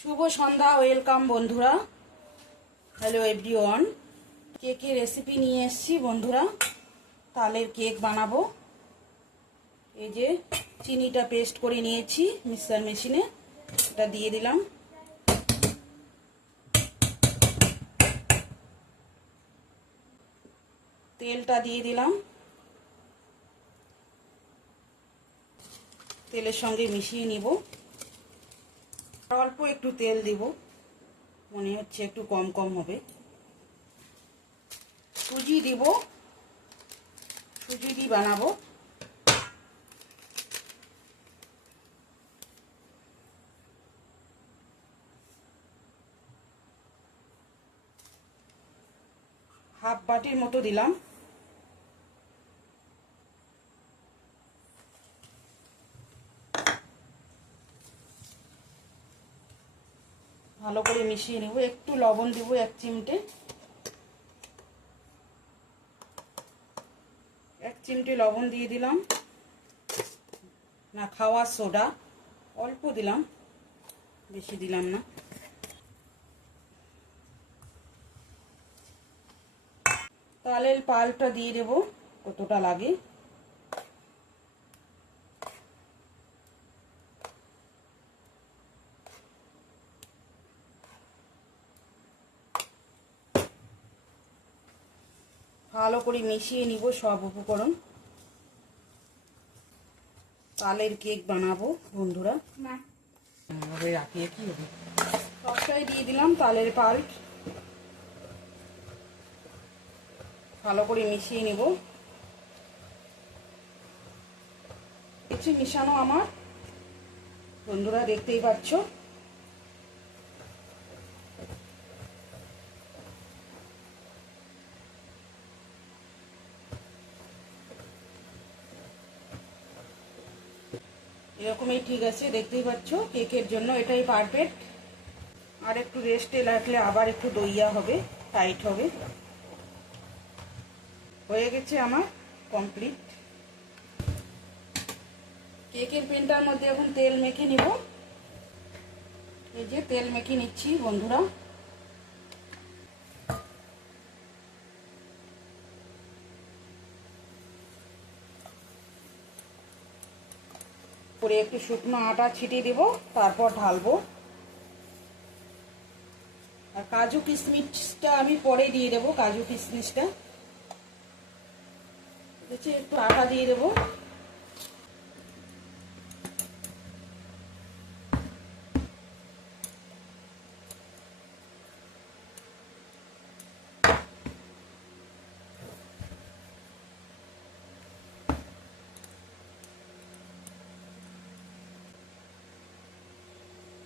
শুভ সন্ধ্যা, ওয়েলকাম বন্ধুরা। Hello everyone কেকের রেসিপি নিয়ে এসেছি বন্ধুরা। তালের কেক বানাবো। এই যে চিনিটা পেস্ট করে নিয়েছি মিক্সার মেশিনে এটা দিয়ে দিলাম। তেলটা দিয়ে দিলাম। তেলের সঙ্গে মিশিয়ে নিব। অল্প একটু তেল দিব। মনে হচ্ছে একটু কম কম হবে। সুজি দিব। সুজি দিয়ে বানাবো। হাফ বাটির মতো দিলাম। ভালো করে মিশিয়ে নেব। একটু লবণ দিব, এক চিমটে। এক চিমটে লবণ দিয়ে দিলাম। না খাওয়ার সোডা। অল্প দিলাম। বেশি দিলাম না। তালের পালটা দিয়ে দেব, কতটা লাগে। ভালো করে মিশিয়ে নিব সব উপকরণ। তালের কেক বানাবো বন্ধুরা। রাখিয়ে কি হবে? সবটাই দিয়ে দিলাম তালের পাল্ট। ভালো করে মিশিয়ে নেব। কিছু মিশানো আমার। বন্ধুরা দেখতেই পাচ্ছ? এরকমই ঠিক আছে, দেখতেই পাচ্ছ কেকের জন্য এটাই পারফেক্ট আর একটু রেস্টে রাখলে আবার একটু দইয়া হবে টাইট হবে। হয়ে গেছে আমার কমপ্লিট কেকের পেনটার মধ্যে এখন তেল মেখে নিব। এই যে তেল মেখে নিচ্ছি বন্ধুরা। করে একটু শুকনো আটা ছিটিয়ে দেব, তারপর ঢালবো। আর কাজু কিশমিশটা আমি পরে দিয়ে দেবো, কাজু কিশমিশটা। দেখছি একটু আটা দিয়ে দেবো।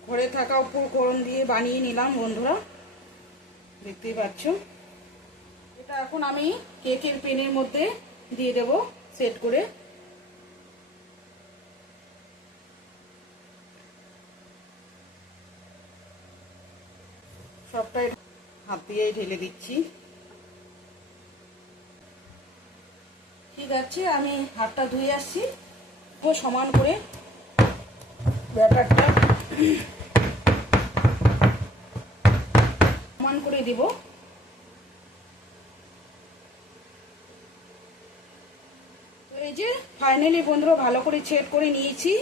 ঘরে থাকা উপকরণ দিয়ে বানিয়ে নিলাম বন্ধুরা। দেখতেই পাচ্ছ। এটা এখন আমি কেকের পেনের মধ্যে দিয়ে দেব সেট করে। সবটাই হাত দিয়েই ঢেলে দিচ্ছি। ঠিক আছে, আমি হাতটা ধুয়ে আসছি। সমান করে ব্যাটারটা করে দিব। এই যে ফাইনালি বন্ধুরা ভালো করে ছেদ করে নিয়েছি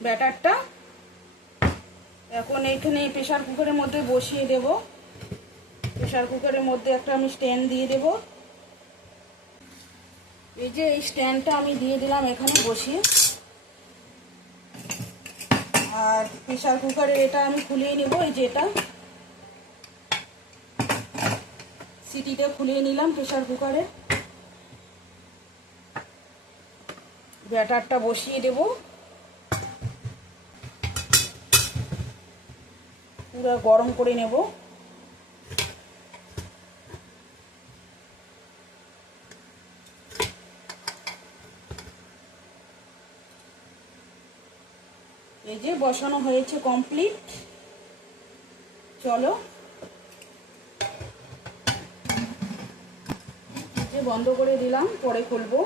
ব্যাটারটা। এখন এখানে প্রেশার কুকারের মধ্যে বসিয়ে দেব। প্রেশার কুকারের মধ্যে একটা আমি স্ট্যান্ড দিয়ে দেব। এই যে এই স্ট্যান্ডটা আমি দিয়ে দিলাম এখানে বসিয়ে। আর প্রেশার কুকারের এটা আমি খুলিয়ে নেব, এই যে সিটিটা খুলিয়ে নিলাম প্রেশার কুকারে। ব্যাটারটা বসিয়ে দেব। পুরো গরম করে নেব। এই যে বসানো হয়েছে কমপ্লিট চলো। যে বন্ধ করে দিলাম, পরে খুলবো।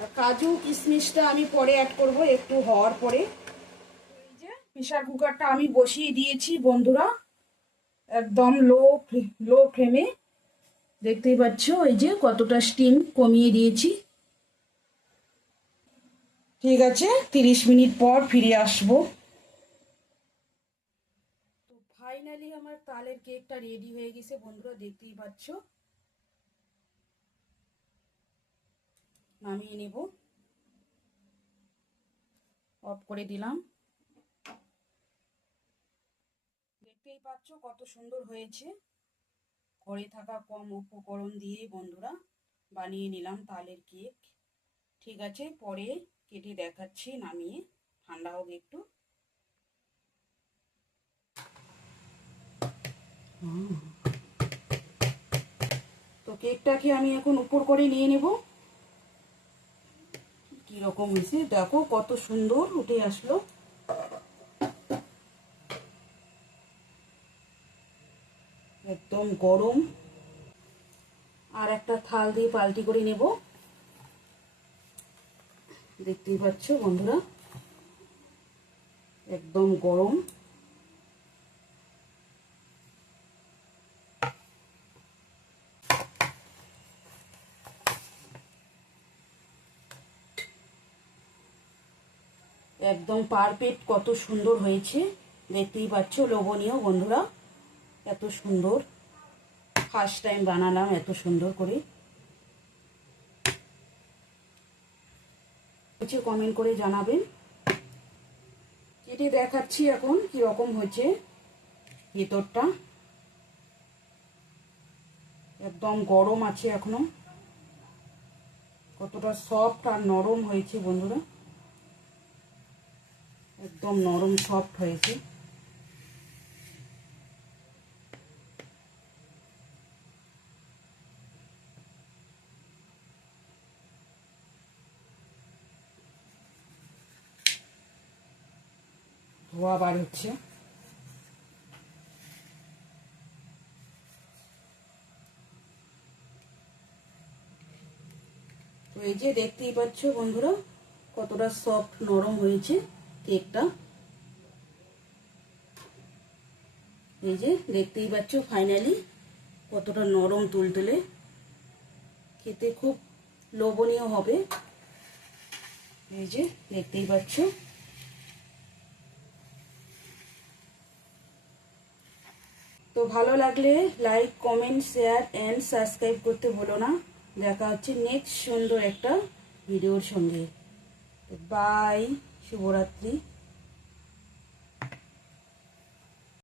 আর কাজু কিশমিশটা আমি পরে অ্যাড করব, একটু হওয়ার পরে। এই যে প্রেশার কুকারটা আমি বসিয়ে দিয়েছি বন্ধুরা, একদম লো লো ফ্লেমে। দেখতেই পাচ্ছ এই যে কতটা স্টিম কমিয়ে দিয়েছি। ঠিক আছে, তিরিশ মিনিট পর ফিরে আসব। তো ফাইনালি আমার তালের কেকটা রেডি হয়ে গেছে বন্ধুরা, দেখতেই পাচ্ছ। নামিয়ে নেব। অফ করে দিলাম। দেখতেই পাচ্ছ কত সুন্দর হয়েছে। ঘরে থাকা কম উপকরণ দিয়ে বন্ধুরা বানিয়ে নিলাম তালের কেক। ঠিক আছে, পরে কেটে দেখাচ্ছি নামিয়ে। ঠান্ডা হোক একটু। তো কেকটাকে আমি এখন উপর করে নিয়ে নেব। কীরকম হয়েছে? দেখো, কত সুন্দর উঠে আসলো। একদম গরম। আর একটা থাল দিয়ে পাল্টি করে নেব। দেখতেই পাচ্ছ বন্ধুরা? একদম গরম। একদম পারফেক্ট কত সুন্দর হয়েছে। দেখতেই পাচ্ছ, লোভনীয় বন্ধুরা, এত সুন্দর। ফার্স্ট টাইম বানালাম, এত সুন্দর করে। কিছু কমেন্ট করে জানাবেন। কেটে দেখাচ্ছি এখন রকম হয়েছে ভেতরটা। একদম গরম আছে এখনও। কতটা সফট আর নরম হয়েছে বন্ধুরা। একদম নরম সফট হয়েছে। ধোয়া বার হচ্ছে। এই যে দেখতেই পাচ্ছ বন্ধুরা, কতটা সফট নরম হয়েছে। কেকটা এই যে দেখতেই পাচ্ছ ফাইনালি কতটা নরম তুলতুলে। খেতে খুব লোভনীয় হবে। এই যে দেখতেই পাচ্ছ। তো ভালো লাগলে like comment share and subscribe করতে ভুলো না। দেখা হচ্ছে নেক্সট সুন্দর একটা ভিডিওর সঙ্গে। বাই শুভরাত্রি